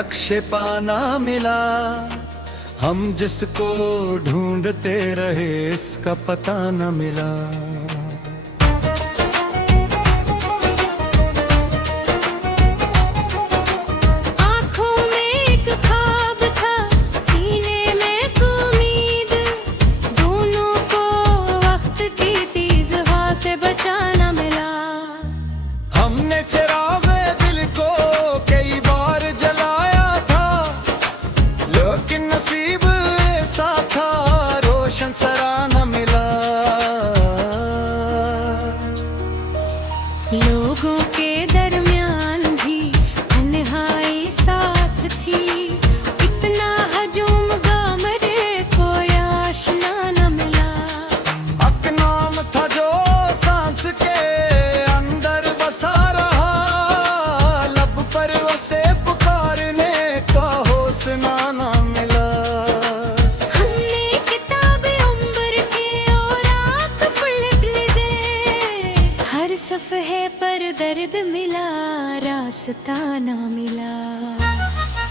नक्शे पाना मिला। हम जिसको ढूंढते रहे इसका पता न मिला। आँखों में एक ख्वाब था, सीने में एक उम्मीद, दोनों को वक्त की तेज हवा से बचाना मिला। हमने चिरागे दिल को कई बार जलाया था, लेकिन नसीब ऐसा था रोशन सराहना मिला। लोगों के दरमियान भी तन्हाई साथ थी, इतना हजूम गम रे कोई आशना न मिला। हक नाम था जो सांस के अंदर बसा रहा, लब पर उसे पुकारने का हौसला न मिला। हमने किताब उम्र के और आँख पलट लीजे, हर सफ़हे पर दर्द मिला, रास्ता ना मिला।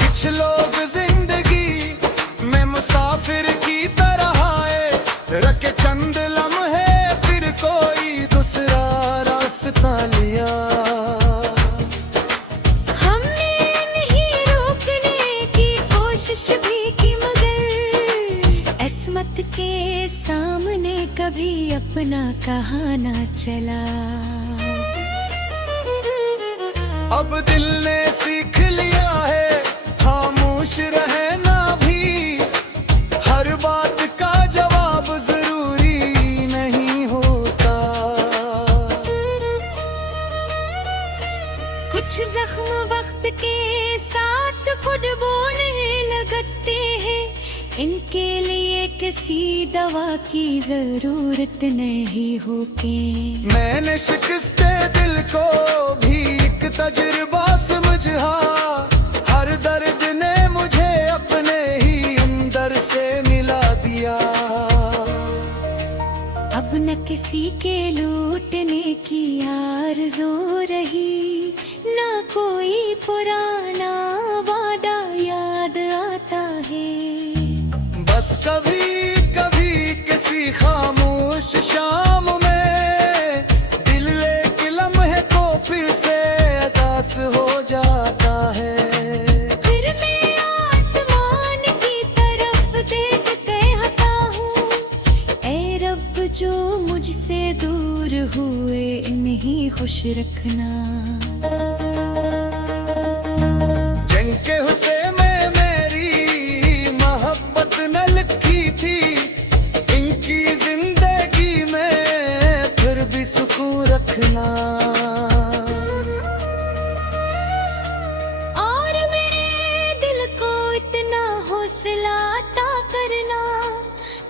कुछ लोग जिंदगी में मुसाफिर की तरह आए, रखे चंद लम्हे फिर कोई दूसरा रास्ता लिया। हमने नहीं रोकने की कोशिश भी की, मगर अस्मत के सामने कभी अपना कहा ना चला। अब दिल ने सीख लिया है खामोश रहना भी, हर बात का जवाब जरूरी नहीं होता। कुछ जख्म वक्त के साथ खुद बोने लगते हैं, इनके लिए किसी दवा की जरूरत नहीं होके। मैंने शिकस्ते दिल को भी एक तजुर्बा समझा, हर दर्द ने मुझे अपने ही अंदर से मिला दिया। अब न किसी के लूटने की आरज़ू रही, ना कोई पुराना वादा याद आता है। बस कभी कभी किसी खामोश शाम में दिल एक लम्हे को फिर से अदास हो जाता है। फिर मैं आसमान की तरफ देख कहता हूँ, ऐ रब जो मुझसे दूर हुए इन्हीं खुश रखना। जंग के हुस्से में मेरी मोहब्बत न लिखी थी, इनकी जिंदगी में फिर भी सुकून रखना। और मेरे दिल को इतना हौसला अता करना,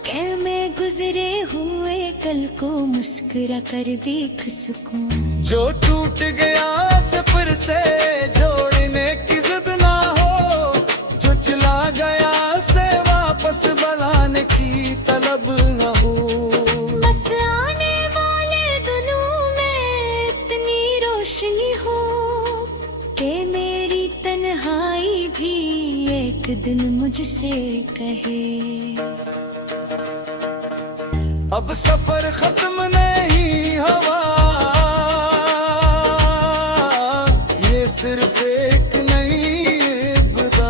कि मैं गुजरे हुए कल को मुस्कुरा कर देख सकूं। जो टूट गया सफर से जोड़ने की जिद ना हो, जो चला गया से वापस बुलाने की तलब न हो। बस आने वाले दिनों में इतनी रोशनी हो, कि मेरी तन्हाई भी एक दिन मुझसे कहे। अब सफर खत्म नहीं हुआ, ये सिर्फ एक नई इब्तिदा।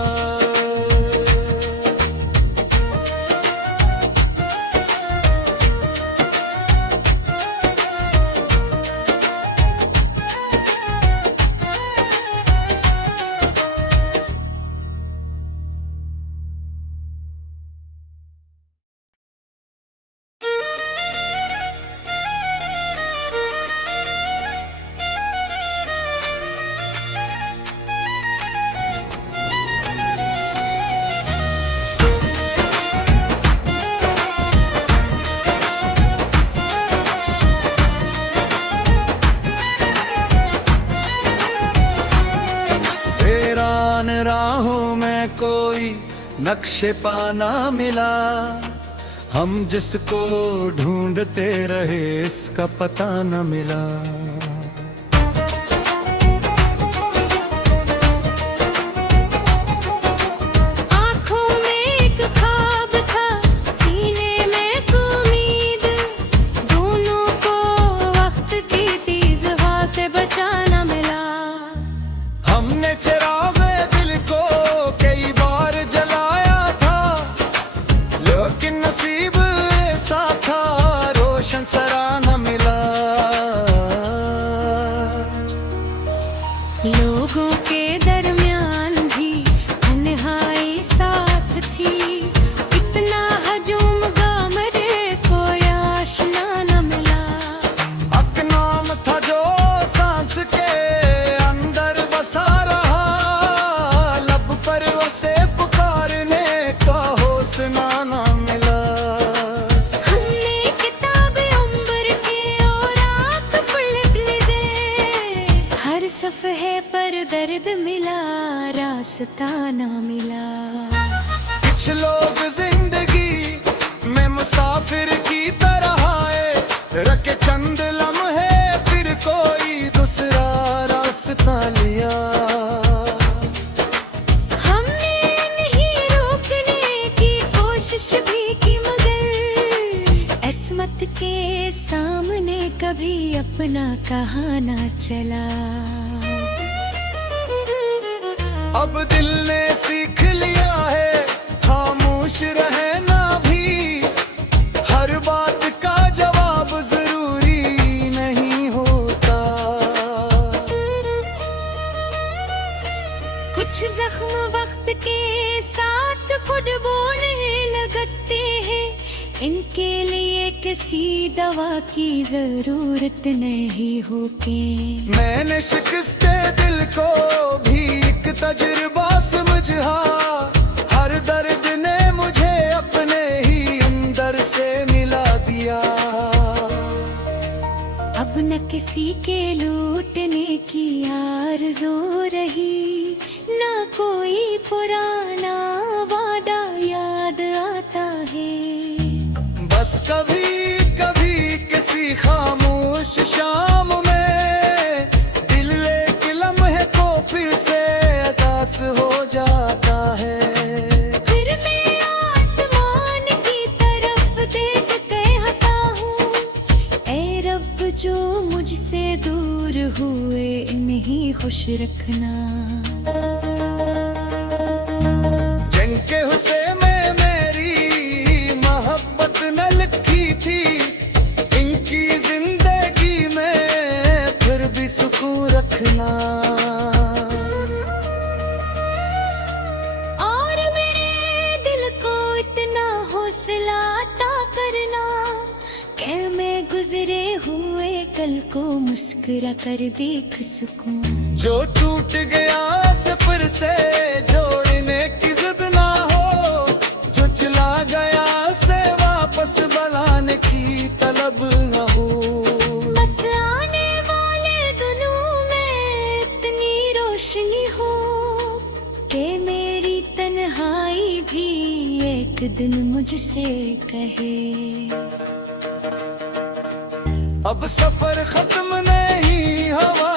नक्शे पाना मिला, हम जिसको ढूंढते रहे इसका पता न मिला। रास्ता ना मिला। कुछ लोग जिंदगी में मुसाफिर की तरह आए, रखे चंद लम्हे फिर कोई दूसरा रास्ता लिया। हमने नहीं रोकने की कोशिश भी की, मगर किस्मत के सामने कभी अपना कहा ना चला। अब दिल ने सीख लिया है खामोश रहना भी, हर बात का जवाब जरूरी नहीं होता। कुछ जख्म वक्त के साथ खुद बोलने लगते हैं, इनके लिए किसी दवा की जरूरत नहीं होती। मैंने शिकस्ते दिल को भी एक तजुर्बा समझा, हर दर्द ने मुझे अपने ही अंदर से मिला दिया। अब न किसी के लूटने की आरज़ू रही, ना कोई पुराना वादा याद आता है। बस कभी कभी किसी खामोश शाम में दिल एक लम्हे को फिर से अदास हो जाता है। फिर मैं आसमान की तरफ देख कहता हूँ, ऐ रब जो मुझसे दूर हुए इन्हीं खुश रखना। जंग के हुस्से में मेरी मोहब्बत न लिखी थी, इनकी जिंदगी में फिर भी सुकून रखना। और मेरे दिल को इतना हौसला अता करना कि मैं गुजरे हुए कल को मुस्कुरा कर देख सकूं। जो टूट गया सफर से जोड़ने की जिद ना हो, जो चला गया से वापस बुलाने की तलब न हो। बस आने वाले दिनों में इतनी रोशनी हो कि मेरी तन्हाई भी एक दिन मुझसे कहे। अब सफर खत्म नहीं हुआ,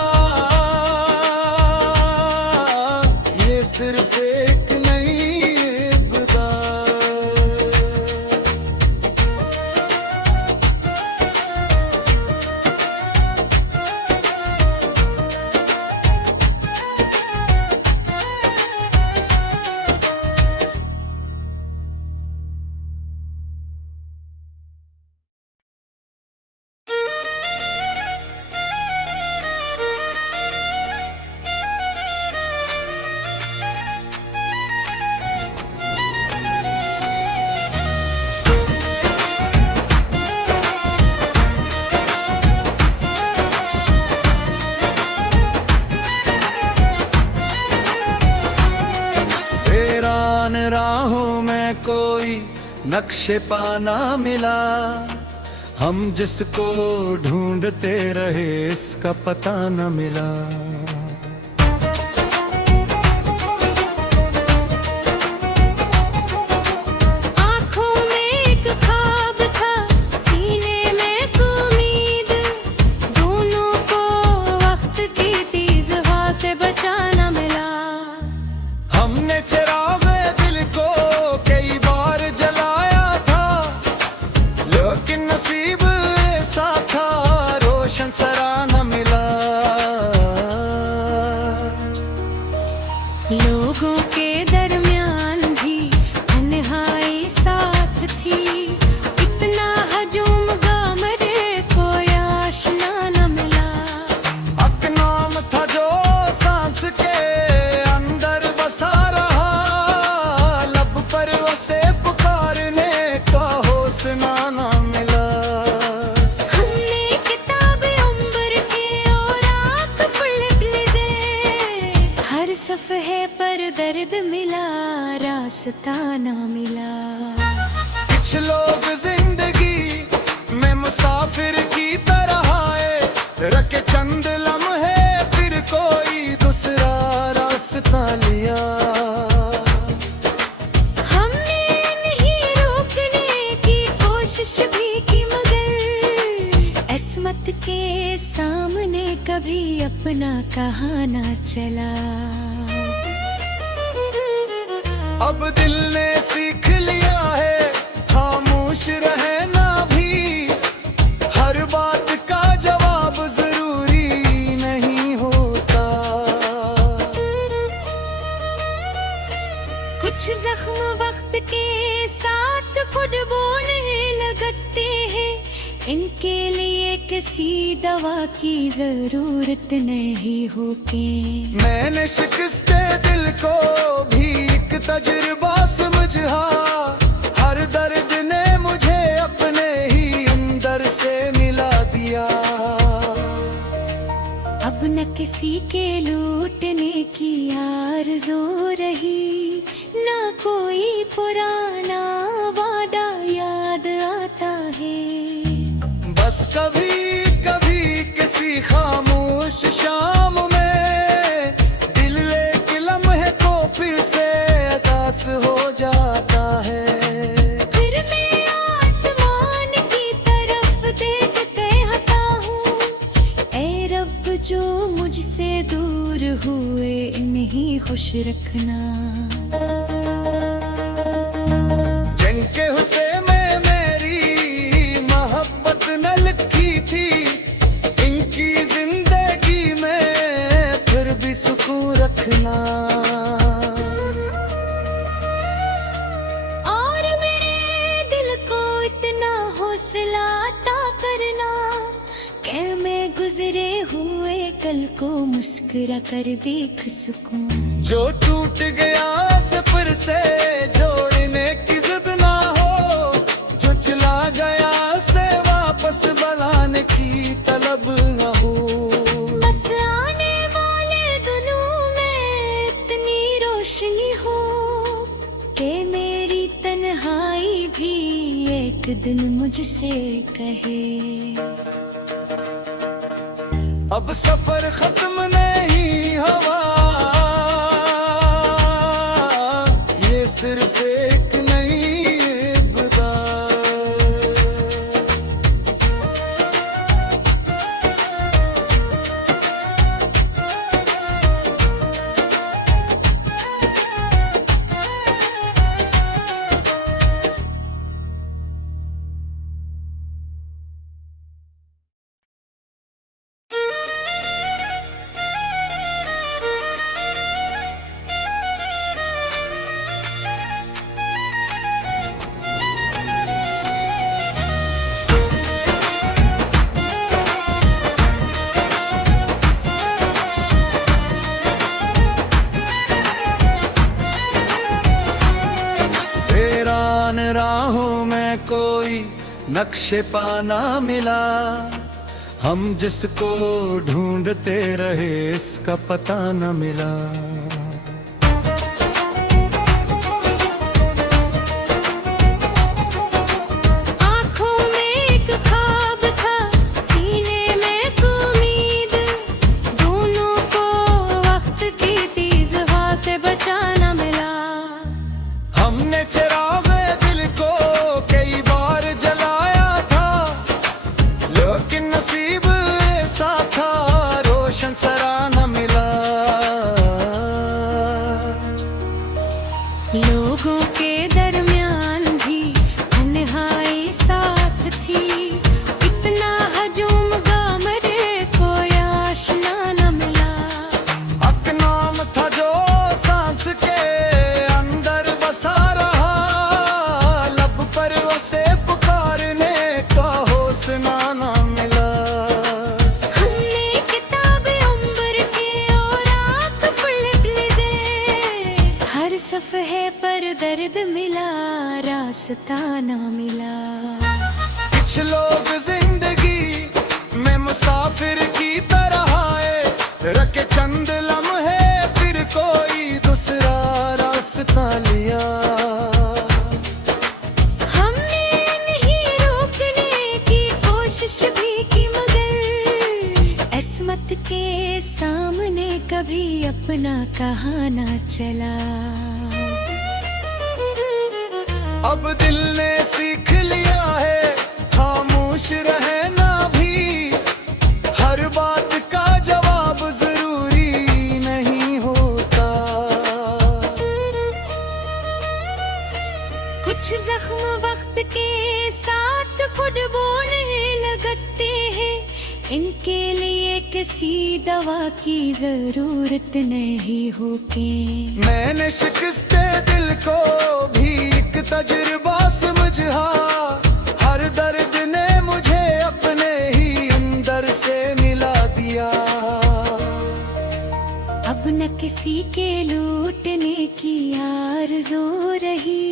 ये सिर्फ एक नई इब्तिदा। हैरान राहों में कोई नक्शे पाना मिला, हम जिसको ढूंढते रहे इसका पता न मिला। आँखों में एक ख्वाब था, सीने में एक उम्मीद, दोनों को वक्त की तेज हवा से बचाना मिला। हमने चिराग दिल को कई बार जलाया था, लेकिन नसीब ऐसा था रोशन सरा न मिला। लोगों के दरमियान भी तन्हाई साथ थी, इतना हजूम गामरे कोई आशना न मिला। हक नाम था जो सांस के अंदर बसा रहा, लब पर उसे पुकारने का हौसला न मिला। हमने किताब उम्र के और आँख पलट लीजिए, हर सफ़हे पर दर्द मिला, रास्ता ना मिला। कुछ लोग जिंदगी में मुसाफिर की तरह आए, रखे चंद लम्हे फिर कोई दूसरा रास्ता लिया। कोशिश भी की मगर किस्मत के सामने कभी अपना कहा ना चला। अब दिल ने सीख लिया है खामोश रहना भी, हर बात का जवाब जरूरी नहीं होता। कुछ जख्म वक्त के साथ खुद बोने लगते हैं, इनके लिए किसी दवा की जरूरत नहीं होती। मैंने शिकस्ते दिल को भी एक तजुर्बा समझा, हर दर्द ने मुझे अपने ही अंदर से मिला दिया। अब न किसी के लूटने की आरज़ू रही, ना कोई पुराना वादा याद आता है। बस कभी कभी किसी खामोश शाम में दिल एक लम्हे को फिर से अदास हो जाता है। फिर मैं आसमान की तरफ देख कहता हूँ, ऐ रब जो मुझसे दूर हुए इन्हीं खुश रखना। जंग के हुस्से में मेरी मोहब्बत न लिखी थी, इनकी जिंदगी में फिर भी सुकून रखना। और मेरे दिल को इतना हौसला अता करना कि मैं गुजरे हुए कल को मुस्कुरा कर देख सकूं। जो टूट गया से फिर से जोड़ने की जिद ना हो, जो चला गया से वापस बुलाने की तलब न हो। बस आने वाले दिनों में इतनी रोशनी हो कि मेरी तन्हाई भी एक दिन मुझसे कहे। अब सफर खत्म नहीं हुआ, ये सिर्फ एक नई इब्तिदा। राहों में कोई नक्शे पाना मिला, हम जिसको ढूंढते रहे इसका पता न मिला। आँखों में एक ख्वाब था, सीने में एक उम्मीद, दोनों को वक्त की तेज हवा से बचाना मिला। हमने चिराग दिल को कई बार जलाया था, लेकिन नसीब ऐसा था रोशन सराहना मिला। लोगों के दरमियान भी तन्हाई साथ थी, इतना हजूम गम रे कोई आशना न मिला। हक नाम था जो सांस के अंदर बसा रहा, लब पर उसे पुकारने का हौसला न मिला। हमने किताब उम्र के और आँख पर लिख लीजे, हर सफ़हे पर दर्द मिला, रास्ता ना मिला। कुछ लोग जिंदगी में मुसाफिर की तरह आए, रखे चंद लम्हे फिर कोई दूसरा रास्ता लिया। हमने नहीं रोकने की कोशिश भी की मगर किस्मत के सामने कभी अपना कहा ना चला। अब दिल ने सीख लिया है जख्म वक्त के साथ खुद बोने लगते हैं, इनके लिए किसी दवा की जरूरत नहीं होके। मैंने शिकस्ते दिल को भी एक तजुर्बा समझा, हर दर्द ने मुझे अपने ही अंदर से मिला दिया। अब न किसी के लूटने की आरज़ू रही,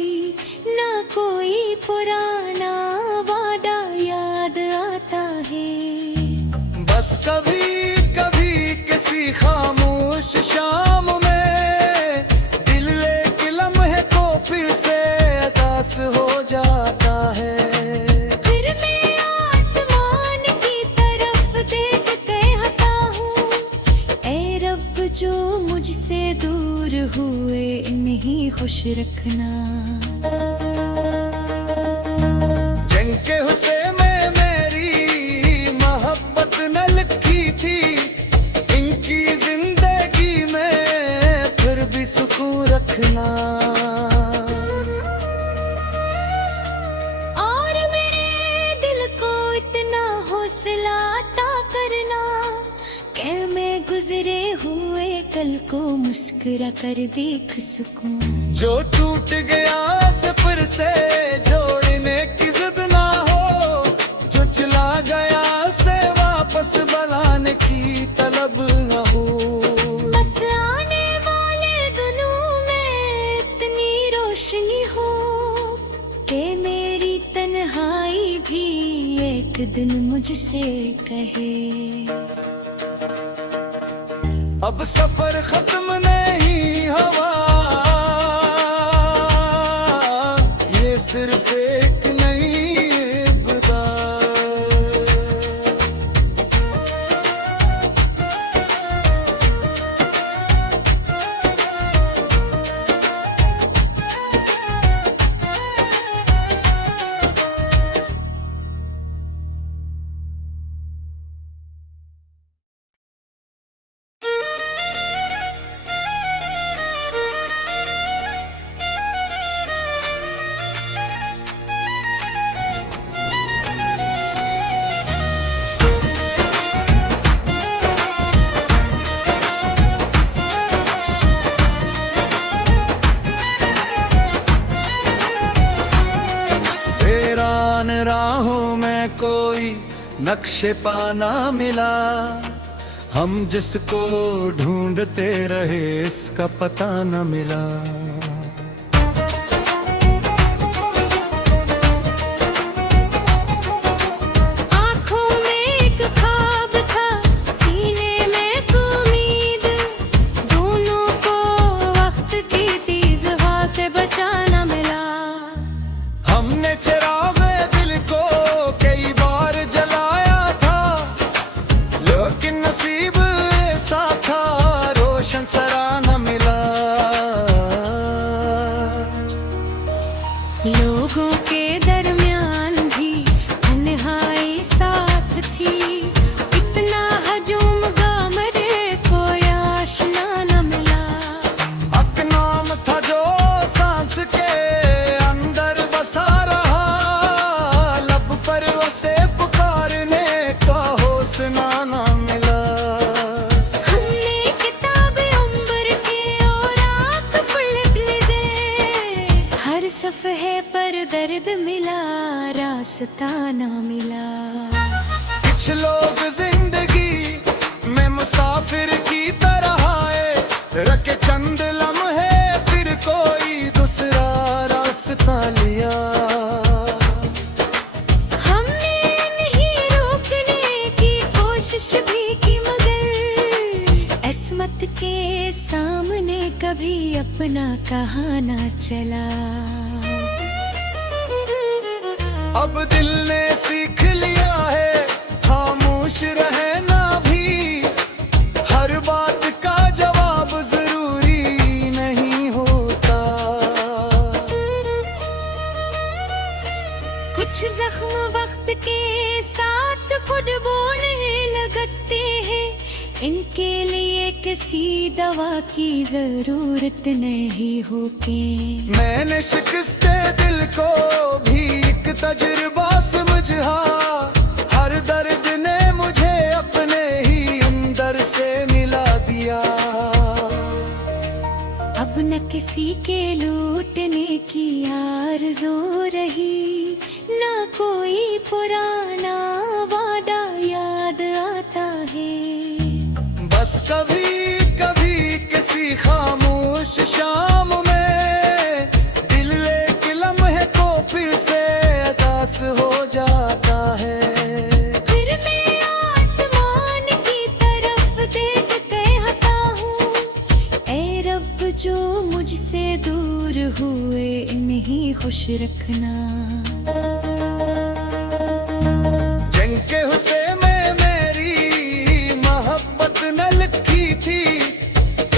ना कोई पुराना वादा याद आता है। बस कभी कभी किसी खामोश शाम में दिल एक लम्हे को फिर से अदास हो जाता है। फिर मैं आसमान की तरफ देख कहता हूँ, ऐ रब जो मुझसे दूर हुए इन्हीं खुश रखना। जंग के हुस्से में मेरी मोहब्बत न लिखी थी, इनकी जिंदगी में फिर भी सुकून रखना। और मेरे दिल को इतना हौसला अता करना कि मैं गुजरे हुए कल को मुस्कुरा कर देख सकूं। जो टूट गया से फिर से जोड़ने की जिद ना हो, जो चला गया से वापस बुलाने की तलब न हो। बस आने वाले दिनों में इतनी रोशनी हो कि मेरी तन्हाई भी एक दिन मुझसे कहे। अब सफर खत्म नहीं हुआ, ये सिर्फ एक नई इब्तिदा। राहों में कोई नक्शे पाना मिला, हम जिसको ढूंढते रहे इसका पता न मिला। आँखों में एक ख्वाब था, सीने में एक उम्मीद, दोनों को वक्त की तेज हवा से बचाना मिला। हमने चिराग दिल को कई बार जलाया था, लेकिन नसीब ऐसा था रोशन सराहना मिला। लोगों के दरमियान भी तन्हाई साथ थी, इतना हजूम गामरे कोई आशना न मिला। हक नाम था जो सांस के अंदर बसा रहा, लब पर उसे पुकारने का हौसला न मिला। हमने किताब उम्र के औरात पलट लीजे, हर सफ़हे पर दर्द मिला, रास्ता ना मिला। कुछ लोग जिंदगी में मुसाफिर की तरह आए, रखे चंद लम्हे फिर कोई दूसरा रास्ता लिया। हमने नहीं रोकने की कोशिश भी की, मगर अस्मत के सामने कभी अपना कहा ना चला। अब दिल ने सीख लिया है खामोश रहना भी, हर बात का जवाब जरूरी नहीं होता। कुछ जख्म वक्त के साथ खुद बोने लगते हैं, इनके लिए किसी दवा की जरूरत नहीं होके। मैंने शिकस्ते दिल को भी एक तजुर्बा समझा, हर दर्द ने मुझे अपने ही अंदर से मिला दिया। अब न किसी के लूटने की आरज़ू रही, ना कोई पुराना वादा याद आता है। बस कभी कभी किसी खामोश शाम में दिल एक लम्हे को फिर से अदास हो जाता है। फिर मैं आसमान की तरफ देख कहता हूँ, ऐ रब जो मुझसे दूर हुए इन्हीं खुश रखना। जंग के हुस्से में मेरी मोहब्बत न लिखी थी,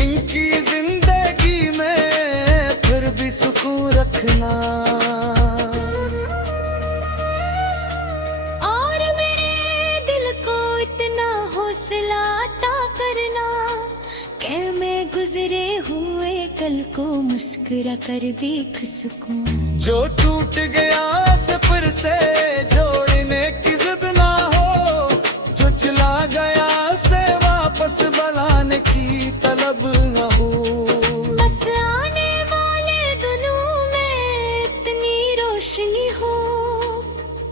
इनकी जिंदगी में फिर भी सुकून रखना। और मेरे दिल को इतना हौसला अता करना कि मैं गुजरे हुए कल को मुस्कुरा कर देख सकूं। जो टूट गया से फिर से जोड़ने की जिद ना हो, जो चला गया से वापस बनाने की तलब न हो। बस आने वाले दिनों में इतनी रोशनी हो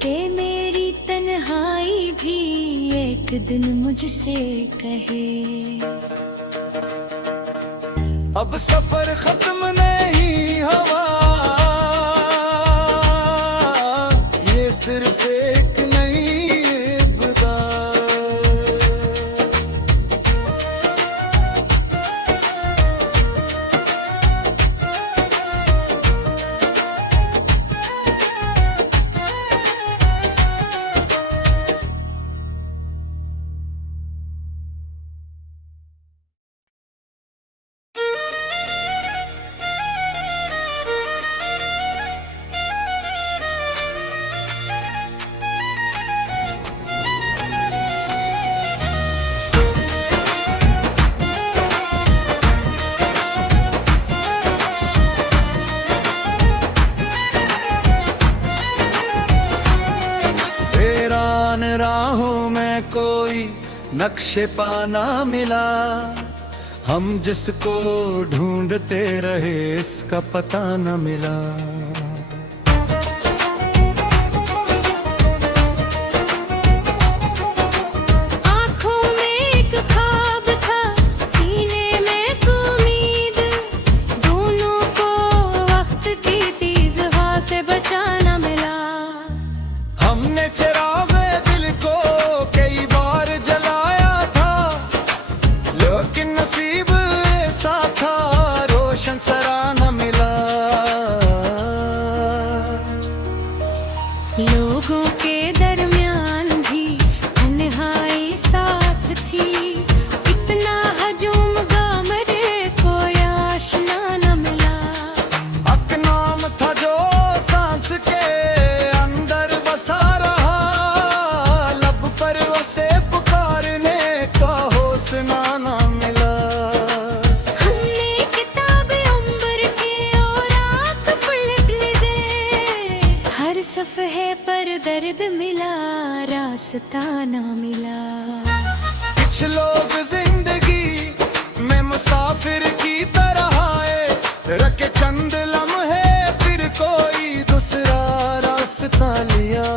कि मेरी तन्हाई भी एक दिन मुझसे कहे। अब सफर खत्म नहीं हुआ, ये सिर्फ एक नई इब्तिदा। वीरान राहों में कोई नक्शे पाना मिला, हम जिसको ढूंढते रहे इसका पता न मिला। आँखों में एक ख्वाब था, सीने में एक उम्मीद, दोनों को वक्त की तेज हवा से बचाना मिला। हमने चिरागे दिल को कई बार जलाया था, लेकिन नसीब ऐसा था रोशन सराहना मिला। लोगों के दरमियान भी तन्हाई साथ थी, इतना हजूम गम रे कोई आशना न मिला। हक नाम था जो सांस के अंदर बसा रहा, लब पर उसे पुकारने का हौसला न मिला। हमने किताब उम्र के और आँख पलट लीजे, हर सफ़हे पर दर्द मिला, रास्ता ना मिला। कुछ लोग जिंदगी में मुसाफिर की तरह आए, रखे चंद लम्हे फिर कोई दूसरा रास्ता लिया।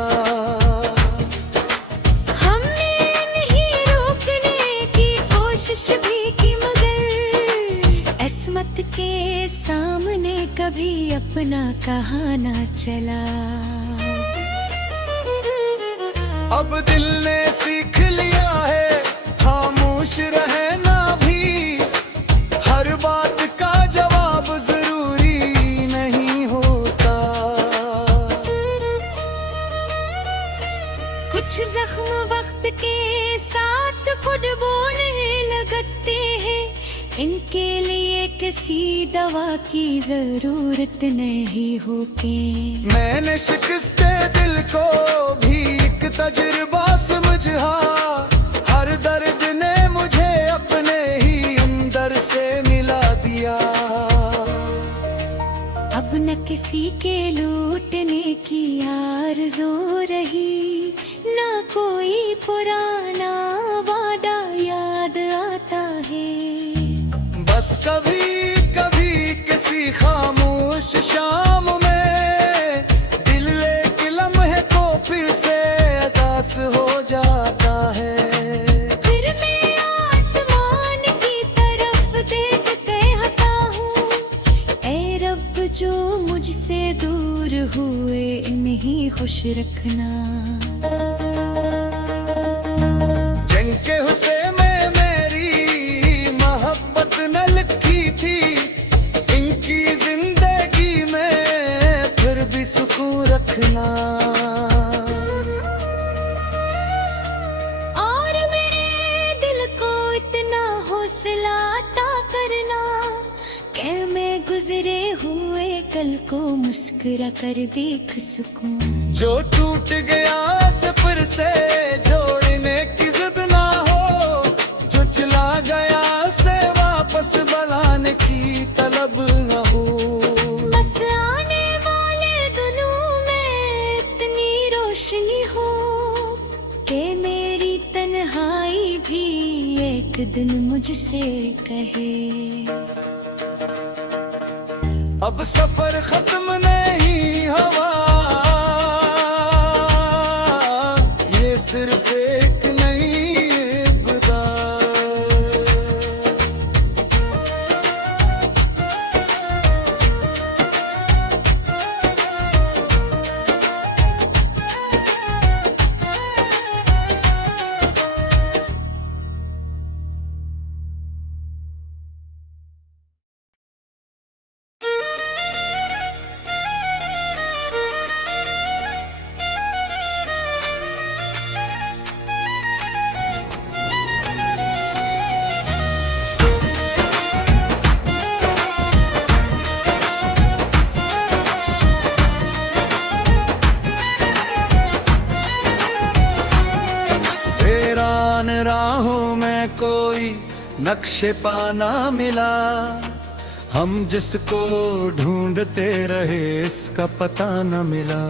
हमने नहीं रोकने की कोशिश भी की, मगर किस्मत के सामने कभी अपना कहा ना चला। अब दिल ने सीख लिया है खामोश रहना भी, हर बात का जवाब जरूरी नहीं होता। कुछ जख्म वक्त के साथ खुद बोने लगते हैं, इनके लिए किसी दवा की जरूरत नहीं होके। मैंने शिकस्ते दिल को भी एक तजुर्बा समझा, हर दर्द ने मुझे किसी के लूटने की आरज़ू रही, ना कोई पुराना वादा याद आता है। बस कभी कभी किसी खामोश शाम में दिल एक लम्हे को फिर से अदास हो जाता है। फिर मैं आसमान की तरफ देख कहता हूँ, ऐ रब जो मुझसे दूर हुए इन्हीं खुश रखना। जंग के हुस्से में मेरी मोहब्बत न लिखी थी, इनकी जिंदगी में फिर भी सुकून रखना। और मेरे दिल को इतना हौसला अता करना कि मैं गुजरे हुए कल को मुस्कुरा कर देख सकूं। जो टूट गया से फिर से जोड़ने की जिद ना हो, जो चला गया से वापस बुलाने की तलब न हो। बस आने वाले दिनों में इतनी रोशनी हो कि मेरी तन्हाई भी एक दिन मुझसे कहे, अब सफर खत्म नहीं हुआ, ये सिर्फ एक नई इब्तिदा। वीरान राहों में कोई नक्शे पाना मिला, हम जिसको ढूंढते रहे इसका पता न मिला।